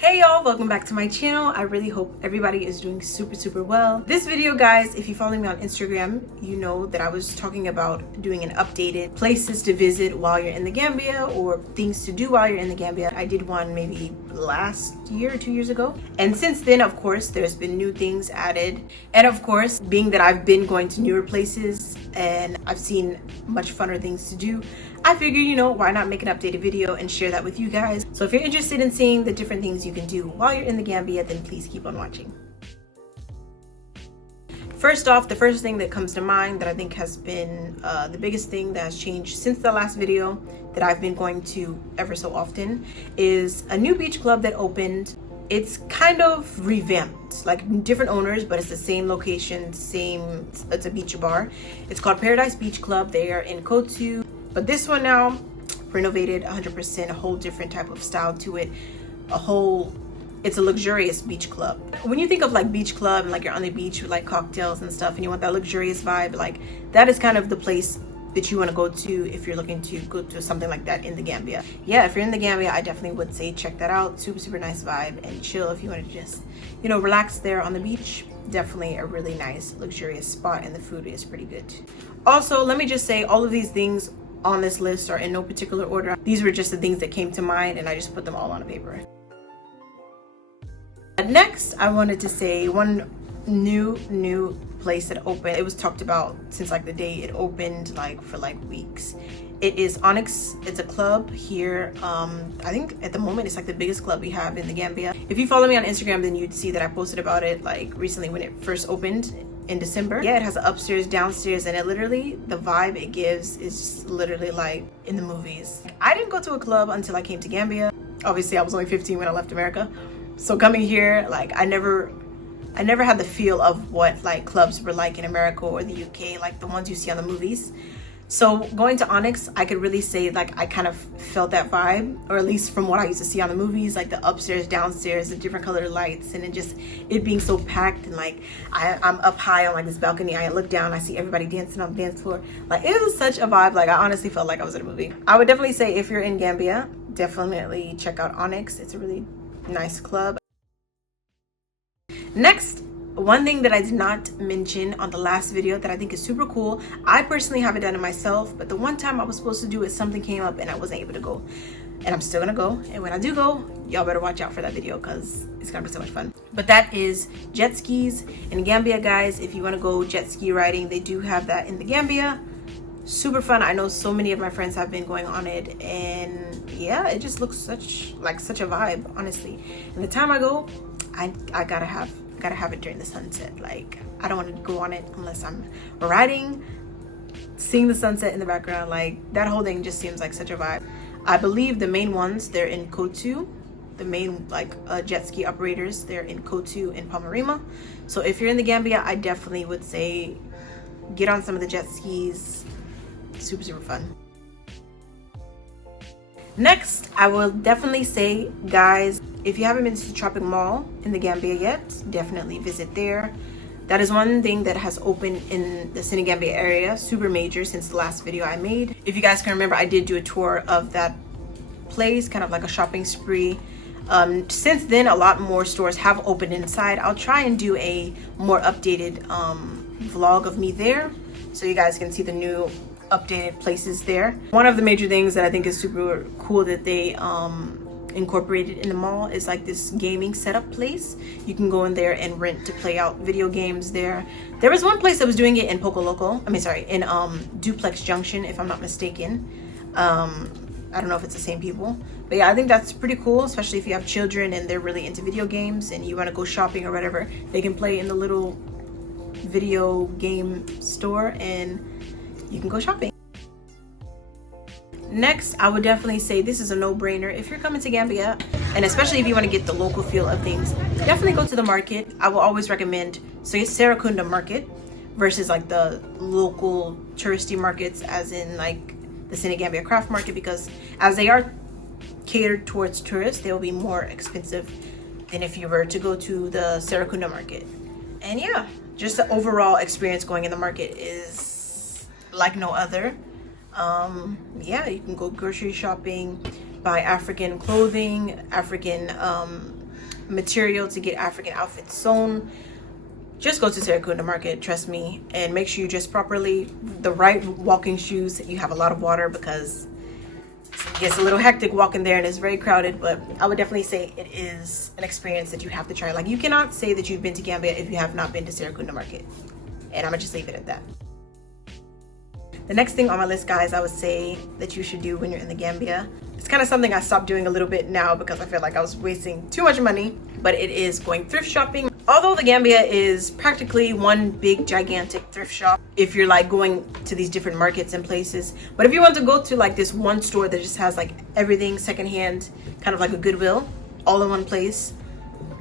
Hey y'all, welcome back to my channel. I really hope everybody is doing super well. This video, guys, if you follow me on Instagram, you know that I was talking about doing an updated places to visit while you're in the Gambia or things to do while you're in the Gambia. I did one maybe last year or 2 years ago, and since then, of course, there's been new things added. And of course, being that I've been going to newer places and I've seen much funner things to do, I figured, you know, why not make an updated video and share that with you guys. So if you're interested in seeing the different things you can do while you're in the Gambia, then please keep on watching. First off, the first thing that comes to mind that I think has been the biggest thing that has changed since the last video that I've been going to ever so often is a new beach club that opened. It's kind of revamped, like different owners, but it's the same location, it's a beach bar. It's called Paradise Beach Club. They are in Kotu. But this one now, renovated 100%, a whole different type of style to it. It's a luxurious beach club. When you think of like beach club and like you're on the beach with like cocktails and stuff and you want that luxurious vibe, like that is kind of the place that you want to go to if you're looking to go to something like that in the Gambia. Yeah, if you're in the Gambia, I definitely would say check that out. Super nice vibe and chill if you want to just, you know, relax there on the beach. Definitely a really nice luxurious spot, and the food is pretty good. Also, let me just say all of these things on this list are in no particular order. These were just the things that came to mind and I just put them all on a paper. Next, I wanted to say one new place that opened. It was talked about since like the day it opened, like for like weeks. It is Onyx. It's a club here. I think at the moment it's like the biggest club we have in the Gambia. If you follow me on Instagram, then you'd see that I posted about it like recently when it first opened in December. Yeah, it has an upstairs, downstairs, and it literally, the vibe it gives is literally like in the movies. I didn't go to a club until I came to Gambia. Obviously, I was only 15 when I left America. So coming here, like I never had the feel of what like clubs were like in America or the UK, like the ones you see on the movies. So going to Onyx, I could really say like I kind of felt that vibe, or at least from what I used to see on the movies, like the upstairs, downstairs, the different colored lights, and it being so packed, and like I'm up high on like this balcony. I look down, I see everybody dancing on the dance floor. Like it was such a vibe. Like I honestly felt like I was in a movie. I would definitely say if you're in Gambia, definitely check out Onyx. It's a really nice club. Next, one thing that I did not mention on the last video that I think is super cool, I personally haven't done it myself, but the one time I was supposed to do it, something came up and I wasn't able to go, and I'm still gonna go. And when I do go, y'all better watch out for that video because it's gonna be so much fun. But that is jet skis in Gambia, guys. If you want to go jet ski riding, they do have that in the Gambia. Super fun. I know so many of my friends have been going on it, and yeah, it just looks such a vibe, honestly. And the time I go, I gotta have it during the sunset. Like I don't want to go on it unless I'm riding, seeing the sunset in the background. Like that whole thing just seems like such a vibe. I believe the main ones, they're in Kotu. The main like jet ski operators, they're in Kotu and Palmarima. So if you're in the Gambia, I definitely would say get on some of the jet skis. Super fun. Next, I will definitely say, guys, if you haven't been to Tropic Mall in the Gambia yet, definitely visit there. That is one thing that has opened in the Senegal area, super major, since the last video I made. If you guys can remember, I did do a tour of that place, kind of like a shopping spree. Since then, a lot more stores have opened inside. I'll try and do a more updated vlog of me there, so you guys can see the new updated places there. One of the major things that I think is super cool that they incorporated in the mall is like this gaming setup place. You can go in there and rent to play out video games there. There was one place that was doing it in Poco Loco. In Duplex Junction, if I'm not mistaken. I don't know if it's the same people, but yeah, I think that's pretty cool, especially if you have children and they're really into video games and you want to go shopping or whatever. They can play in the little video game store and you can go shopping. Next, I would definitely say this is a no-brainer. If you're coming to Gambia, and especially if you want to get the local feel of things, definitely go to the market. I will always recommend Saruna Market versus like the local touristy markets, as in like the Senegambia craft market, because as they are catered towards tourists, they will be more expensive than if you were to go to the Saruna Market. And yeah, just the overall experience going in the market is like no other. Yeah, you can go grocery shopping, buy African clothing, African material to get African outfits sewn, just go to Saruna Market, trust me, and make sure you dress properly, the right walking shoes. You have a lot of water because it gets a little hectic walking there and it's very crowded, but I would definitely say it is an experience that you have to try. Like, you cannot say that you've been to Gambia if you have not been to Saruna Market, and I'm gonna just leave it at that. The next thing on my list, guys, I would say that you should do when you're in the Gambia, it's kind of something I stopped doing a little bit now because I feel like I was wasting too much money, but it is going thrift shopping. Although the Gambia is practically one big gigantic thrift shop if you're like going to these different markets and places, but if you want to go to like this one store that just has like everything secondhand, kind of like a Goodwill, all in one place,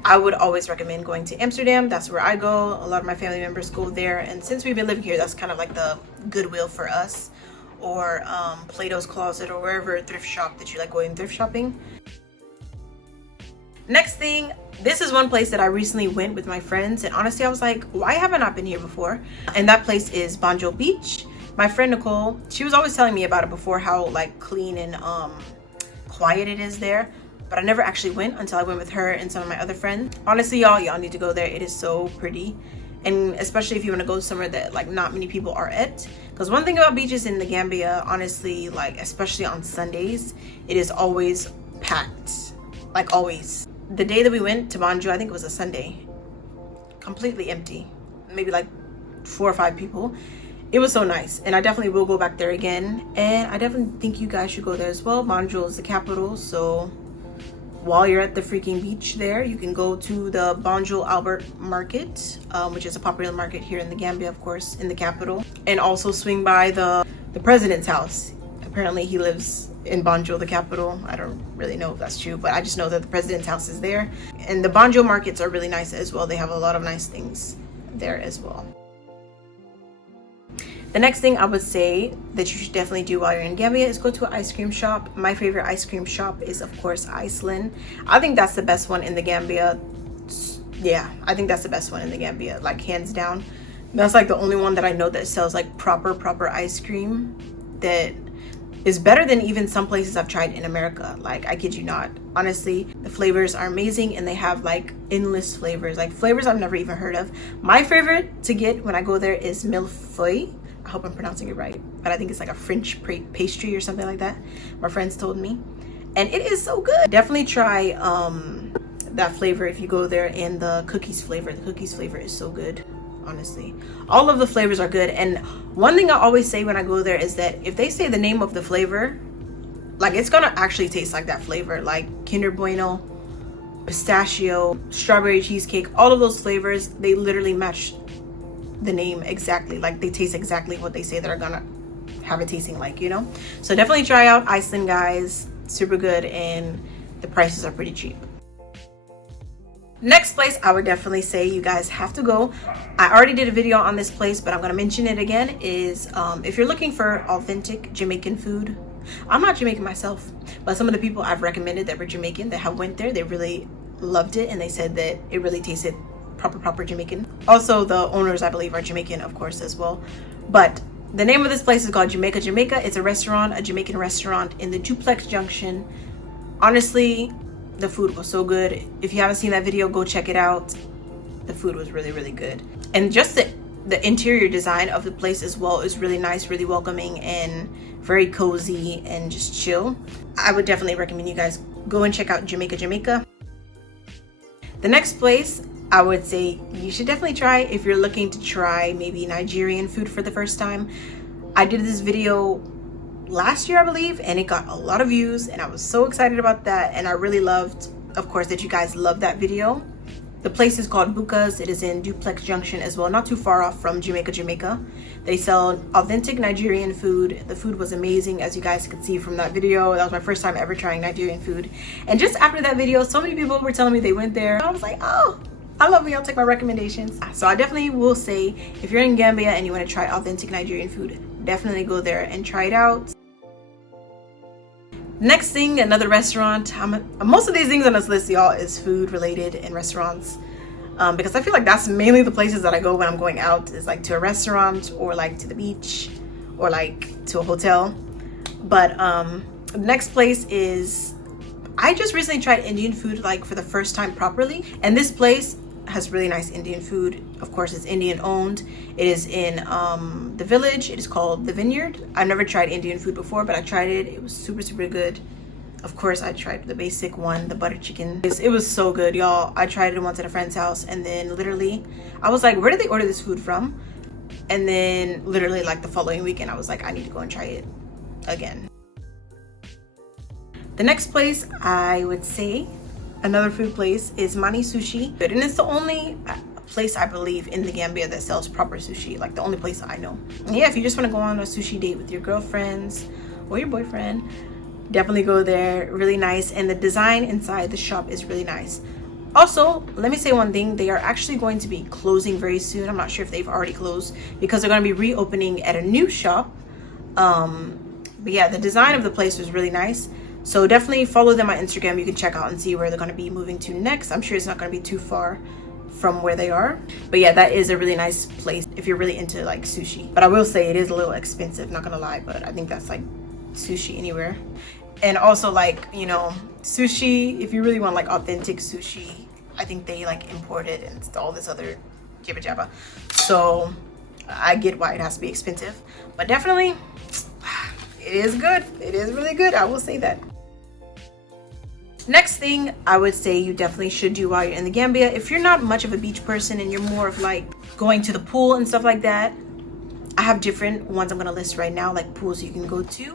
I would always recommend going to Amsterdam. That's where I go. A lot of my family members go there, and since we've been living here, that's kind of like the Goodwill for us, or Plato's Closet, or wherever thrift shop that you like going thrift shopping. Next thing, this is one place that I recently went with my friends, and honestly I was like, why haven't I been here before? And that place is Banjo Beach. My friend Nicole, she was always telling me about it before, how like clean and quiet it is there, but I never actually went until I went with her and some of my other friends. Honestly, y'all need to go there. It is so pretty, and especially if you want to go somewhere that like not many people are at, because one thing about beaches in the Gambia, honestly, like especially on Sundays, it is always packed, like always. The day that we went to Banjo, I think it was a Sunday, completely empty, maybe like 4 or 5 people. It was so nice, and I definitely will go back there again, and I definitely think you guys should go there as well. Banjo is the capital, so while you're at the freaking beach there, you can go to the Banjo Albert Market, which is a popular market here in the Gambia, of course, in the capital, and also swing by the president's house. Apparently he lives in Banjo, the capital. I don't really know if that's true, but I just know that the president's house is there. And the Banjo markets are really nice as well. They have a lot of nice things there as well. The next thing I would say that you should definitely do while you're in Gambia is go to an ice cream shop. My favorite ice cream shop is, of course, Iceland. I think that's the best one in the Gambia. Yeah, I think that's the best one in the Gambia, like hands down. That's like the only one that I know that sells like proper ice cream that is better than even some places I've tried in America. Like, I kid you not. Honestly, the flavors are amazing, and they have like endless flavors, like flavors I've never even heard of. My favorite to get when I go there is millefeuille. I hope I'm pronouncing it right, but I think it's like a French pastry or something like that. My friends told me, and it is so good. Definitely try that flavor if you go there, and the cookies flavor. The cookies flavor is so good. Honestly, all of the flavors are good. And one thing I always say when I go there is that if they say the name of the flavor, like it's gonna actually taste like that flavor, like Kinder Bueno, pistachio, strawberry cheesecake, all of those flavors, they literally match the name exactly. Like they taste exactly what they say they're gonna have it tasting like, you know. So definitely try out Iceland, guys. Super good, and the prices are pretty cheap. Next place I would definitely say you guys have to go, I already did a video on this place, but I'm gonna mention it again, is if you're looking for authentic Jamaican food. I'm not Jamaican myself, but some of the people I've recommended that were Jamaican that have went there, they really loved it, and they said that it really tasted proper Jamaican. Also, the owners, I believe, are Jamaican, of course, as well. But the name of this place is called Jamaica. It's a restaurant, a Jamaican restaurant in the Duplex Junction. Honestly, the food was so good. If you haven't seen that video, go check it out. The food was really good, and just the interior design of the place as well is really nice, really welcoming, and very cozy and just chill. I would definitely recommend you guys go and check out Jamaica. The next place I would say you should definitely try if you're looking to try maybe Nigerian food for the first time. I did this video last year, I believe, and it got a lot of views, and I was so excited about that, and I really loved, of course, that you guys loved that video. The place is called Bakas. It is in Duplex Junction as well, not too far off from Jamaica. They sell authentic Nigerian food. The food was amazing, as you guys could see from that video. That was my first time ever trying Nigerian food, and just after that video, so many people were telling me they went there. I was like, oh, I love when y'all take my recommendations. So I definitely will say, if you're in Gambia and you want to try authentic Nigerian food, definitely go there and try it out. Next thing, another restaurant. Most of these things on this list, y'all, is food related and restaurants, because I feel like that's mainly the places that I go when I'm going out, is like to a restaurant or like to the beach or like to a hotel. But the next place is, I just recently tried Indian food like for the first time properly, and this place has really nice Indian food. Of course, it's Indian owned. It is in the village. It is called the Vineyard. I've never tried Indian food before, but I tried it. It was super good. Of course, I tried the basic one, the butter chicken. It was so good, y'all. I tried it once at a friend's house, and then literally I was like, where did they order this food from? And then literally like the following weekend I was like, I need to go and try it again. The next place I would say, another food place, is Oneee Sushi. And it's the only place I believe in the Gambia that sells proper sushi, like the only place I know. And yeah, if you just want to go on a sushi date with your girlfriends or your boyfriend, definitely go there. Really nice, and the design inside the shop is really nice. Also, let me say one thing, they are actually going to be closing very soon. I'm not sure if they've already closed because they're going to be reopening at a new shop. But yeah, the design of the place was really nice. So definitely follow them on Instagram. You can check out and see where they're going to be moving to next. I'm sure it's not going to be too far from where they are. But yeah, that is a really nice place if you're really into like sushi. But I will say it is a little expensive, not gonna lie, but I think that's like sushi anywhere. And also, like, you know, sushi, if you really want like authentic sushi, I think they like import it and all this other jibba jabba. So I get why it has to be expensive, but definitely it is good. It is really good, I will say that. Next thing I would say you definitely should do while you're in the Gambia, if you're not much of a beach person and you're more of like going to the pool and stuff like that, I have different ones I'm gonna list right now, like pools you can go to.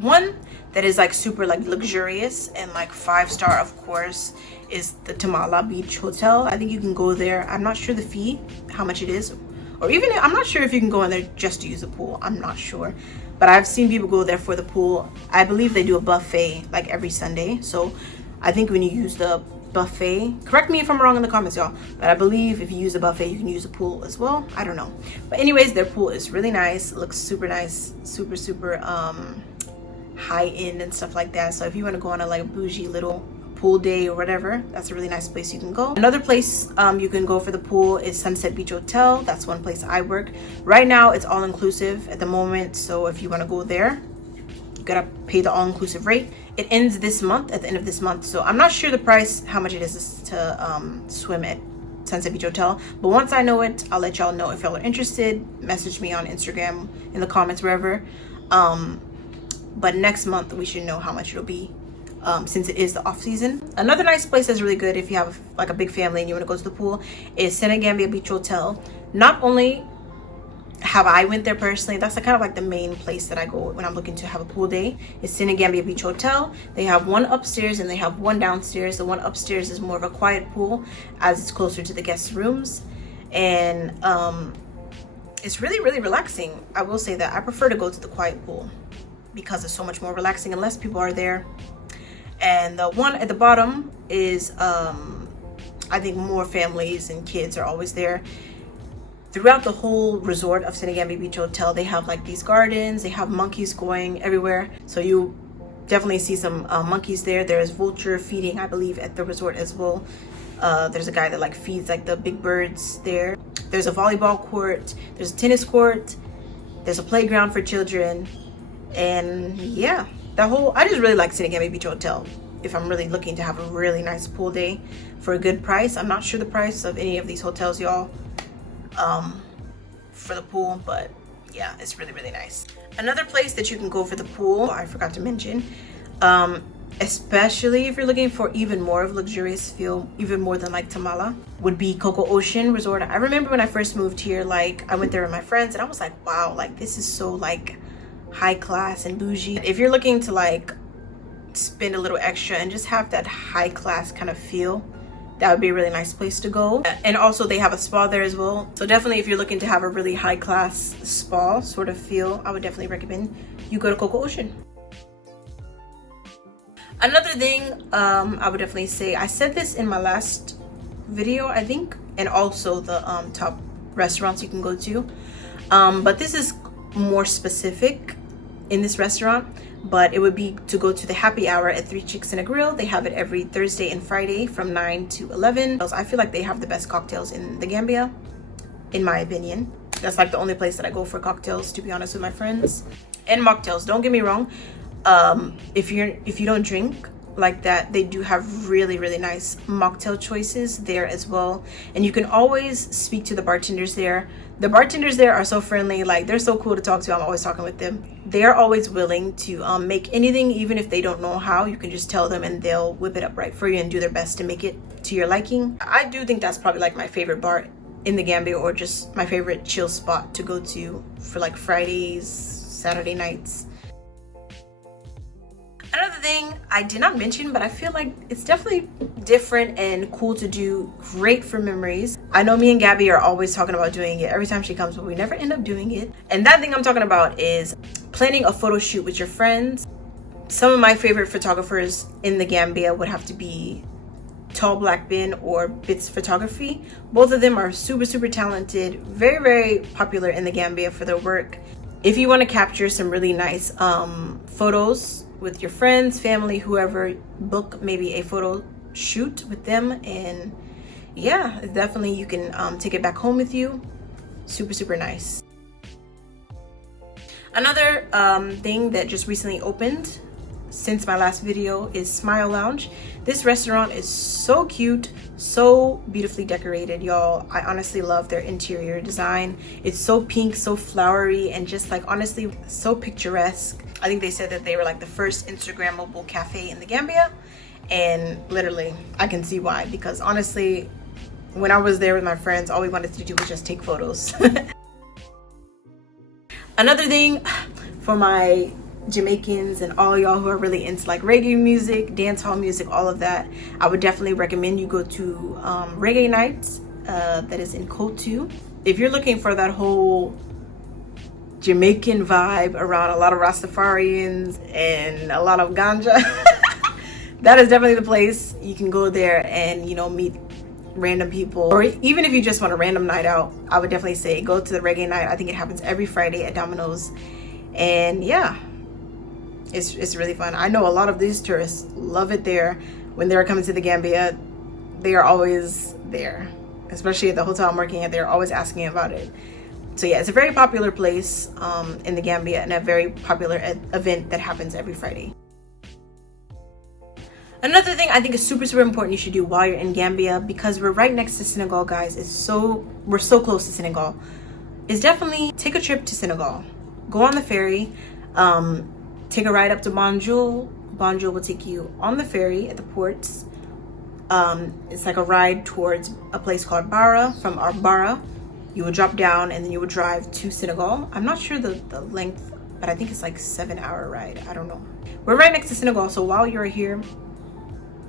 One that is like super like luxurious and like 5-star, of course, is the Tamala Beach Hotel. I think you can go there. I'm not sure the fee, how much it is, or even I'm not sure if you can go in there just to use the pool. I'm not sure, but I've seen people go there for the pool. I believe they do a buffet like every Sunday, so I think when you use the buffet, correct me if I'm wrong in the comments, y'all, but I believe if you use a buffet you can use a pool as well. I don't know, but anyways, their pool is really nice. It looks super nice, super high end and stuff like that. So if you want to go on a like bougie little pool day or whatever, that's a really nice place you can go. Another place you can go for the pool is Sunset Beach Hotel. That's one place I work right now. It's all inclusive at the moment, so if you want to go there, you gotta pay the all-inclusive rate. It ends this month, at the end of this month, so I'm not sure the price, how much it is to swim at Sunset Beach Hotel, but once I know it, I'll let y'all know. If y'all are interested, message me on Instagram, in the comments, wherever. But next month we should know how much it'll be, since it is the off season. Another nice place that's really good if you have like a big family and you want to go to the pool is Senegal Beach Hotel. Not only have I went there personally, that's kind of like the main place that I go when I'm looking to have a pool day, is Senegal Beach Hotel. They have one upstairs and they have one downstairs. The one upstairs is more of a quiet pool as it's closer to the guest rooms, and it's really relaxing. I will say that I prefer to go to the quiet pool because it's so much more relaxing and less people are there. And the one at the bottom is I think more families and kids are always there. Throughout the whole resort of Senegal Beach Hotel, they have like these gardens, they have monkeys going everywhere, so you definitely see some monkeys there. There's vulture feeding, I believe, at the resort as well. There's a guy that like feeds like the big birds there. There's a volleyball court, there's a tennis court, there's a playground for children, and yeah, that whole, I just really like Senegal Beach Hotel if I'm really looking to have a really nice pool day for a good price. I'm not sure the price of any of these hotels, y'all, for the pool, but yeah, it's really nice. Another place that you can go for the pool, I forgot to mention, especially if you're looking for even more of luxurious feel, even more than like Tamala, would be Coco Ocean Resort. I remember when I first moved here, like I went there with my friends and I was like, wow, like this is so like high class and bougie. If you're looking to like spend a little extra and just have that high class kind of feel, that would be a really nice place to go. And also they have a spa there as well, so definitely if you're looking to have a really high class spa sort of feel, I would definitely recommend you go to Coco Ocean. Another thing I would definitely say, I said this in my last video I think, and also the top restaurants you can go to, but this is more specific in this restaurant, but it would be to go to the happy hour at Three Chicks and a Grill. They have it every Thursday and Friday from 9 to 11. I feel like they have the best cocktails in the Gambia, in my opinion. That's like the only place that I go for cocktails, to be honest, with my friends. And mocktails, don't get me wrong. If you don't drink, like that, they do have really nice mocktail choices there as well. And you can always speak to the bartenders there. The bartenders there are so friendly, like they're so cool to talk to. I'm always talking with them. They're always willing to make anything, even if they don't know how. You can just tell them and they'll whip it up right for you and do their best to make it to your liking. I do think that's probably like my favorite bar in the Gambia, or just my favorite chill spot to go to for like Fridays, Saturday nights. Another thing I did not mention, but I feel like it's definitely different and cool to do, great for memories. I know me and Gabby are always talking about doing it every time she comes, but we never end up doing it. And that thing I'm talking about is planning a photo shoot with your friends. Some of my favorite photographers in the Gambia would have to be Tall Black Ben or Bits Photography. Both of them are super talented, very popular in the Gambia for their work. If you want to capture some really nice photos with your friends, family, whoever, book maybe a photo shoot with them, and yeah, definitely you can take it back home with you. Super nice. Another thing that just recently opened since my last video is Smile Lounge. This restaurant is so cute, so beautifully decorated, y'all. I honestly love their interior design. It's so pink, so flowery, and just like honestly so picturesque. I think they said that they were like the first Instagrammable cafe in the Gambia, and literally I can see why, because honestly when I was there with my friends, all we wanted to do was just take photos. Another thing for my Jamaicans and all y'all who are really into like reggae music, dance hall music, all of that, I would definitely recommend you go to Reggae Nights that is in Kotu. If you're looking for that whole Jamaican vibe around a lot of Rastafarians and a lot of ganja, that is definitely the place. You can go there and, you know, meet random people, or even if you just want a random night out, I would definitely say go to the Reggae Night. I think it happens every Friday at Domino's, and yeah, it's really fun. I know a lot of these tourists love it there. When they're coming to the Gambia, they are always there, especially at the hotel I'm working at. They're always asking about it. So yeah, it's a very popular place in the Gambia, and a very popular event that happens every Friday. Another thing I think is super important you should do while you're in Gambia, because we're right next to Senegal, guys. We're so close to Senegal, is definitely take a trip to Senegal. Go on the ferry, take a ride up to Banjo. Banjo will take you on the ferry at the ports. It's like a ride towards a place called Bara. From our Bara, you would drop down and then you would drive to Senegal. I'm not sure the length, but I think it's like 7-hour ride. I don't know. We're right next to Senegal, so while you're here,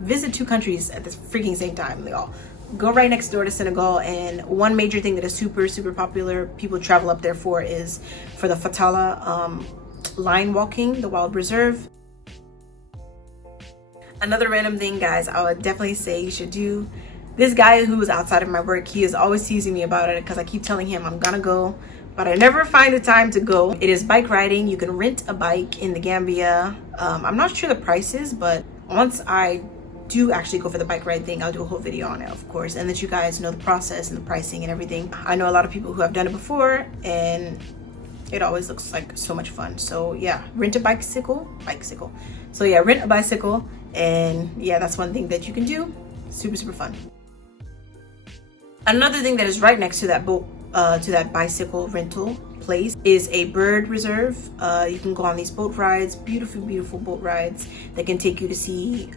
visit 2 countries at the freaking same time, y'all. Go right next door to Senegal. And one major thing that is super popular, people travel up there for, is for the Fatala lion walking, the wild reserve. Another random thing, guys, I would definitely say you should do. This guy who is outside of my work, he is always teasing me about it because I keep telling him I'm gonna go, but I never find the time to go. It is bike riding. You can rent a bike in the Gambia. I'm not sure the prices, but once I do actually go for the bike ride thing, I'll do a whole video on it, of course, and let you guys know the process and the pricing and everything. I know a lot of people who have done it before, and it always looks like so much fun. So yeah, rent a bicycle. So yeah, rent a bicycle, and yeah, that's one thing that you can do. Super fun. Another thing that is right next to that boat, to that bicycle rental place, is a bird reserve. You can go on these boat rides, beautiful boat rides that can take you to see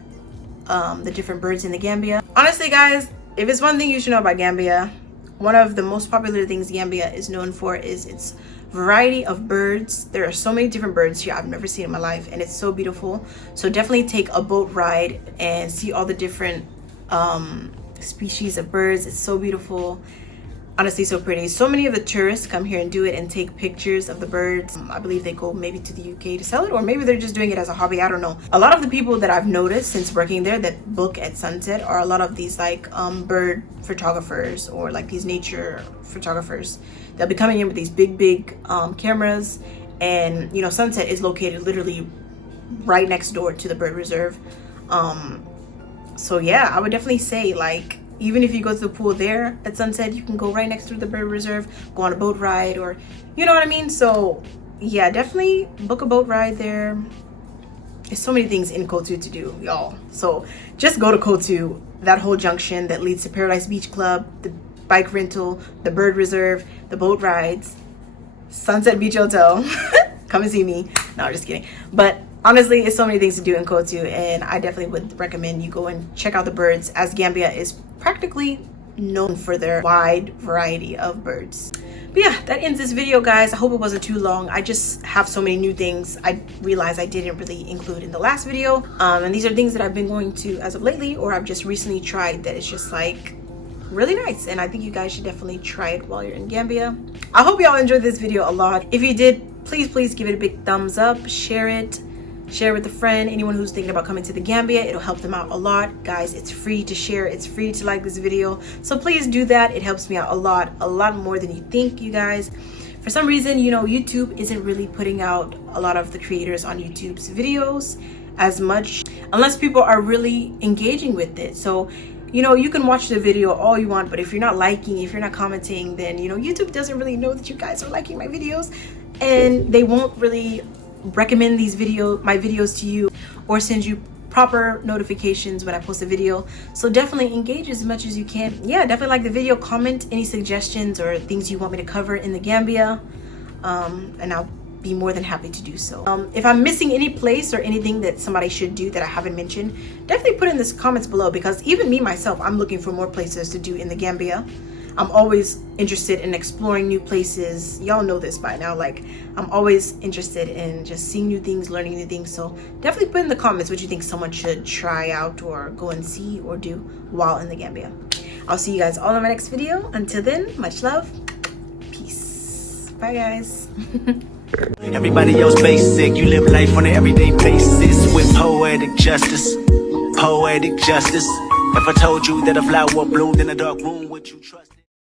the different birds in the Gambia. Honestly, guys, if it's one thing you should know about Gambia, one of the most popular things Gambia is known for is its variety of birds. There are so many different birds here I've never seen in my life, and it's so beautiful. So definitely take a boat ride and see all the different species of birds. It's so beautiful, honestly, so pretty. So many of the tourists come here and do it and take pictures of the birds. I believe they go maybe to the UK to sell it, or maybe they're just doing it as a hobby. I don't know. A lot of the people that I've noticed since working there that book at sunset are a lot of these like bird photographers, or like these nature photographers. They'll be coming in with these big cameras, and you know, sunset is located literally right next door to the bird reserve. So yeah, I would definitely say, like, even if you go to the pool there at sunset, you can go right next to the bird reserve, go on a boat ride, or you know what I mean. So yeah, definitely book a boat ride there. There's so many things in Kotu to do, y'all. So just go to Kotu, that whole junction that leads to Paradise Beach Club, the bike rental, the bird reserve, the boat rides, Sunset Beach Hotel. Come and see me. No, just kidding. But honestly, it's so many things to do in Kotu, and I definitely would recommend you go and check out the birds, as Gambia is practically known for their wide variety of birds. But yeah, that ends this video, guys. I hope it wasn't too long. I just have so many new things I realized I didn't really include in the last video, and these are things that I've been going to as of lately, or I've just recently tried that it's just like really nice, and I think you guys should definitely try it while you're in Gambia. I hope y'all enjoyed this video a lot. If you did, please give it a big thumbs up, share it, share with a friend, anyone who's thinking about coming to the Gambia. It'll help them out a lot. Guys, it's free to share, it's free to like this video, so please do that. It helps me out a lot more than you think, you guys. For some reason, you know, YouTube isn't really putting out a lot of the creators on YouTube's videos as much, unless people are really engaging with it. So, you know, you can watch the video all you want, but if you're not liking, if you're not commenting, then, you know, YouTube doesn't really know that you guys are liking my videos, and they won't really recommend my videos to you or send you proper notifications when I post a video. So definitely engage as much as you can. Yeah, definitely like the video, comment any suggestions or things you want me to cover in the Gambia, and I'll be more than happy to do so. If I'm missing any place or anything that somebody should do that I haven't mentioned, definitely put in the comments below, because even me myself, I'm looking for more places to do in the Gambia. I'm always interested in exploring new places. Y'all know this by now. Like, I'm always interested in just seeing new things, learning new things. So definitely put in the comments what you think someone should try out or go and see or do while in the Gambia. I'll see you guys all in my next video. Until then, much love. Peace. Bye, guys. Everybody else basic, you live life on an everyday basis with poetic justice. Poetic justice. If I told you that a flower bloomed in a dark room, would you trust?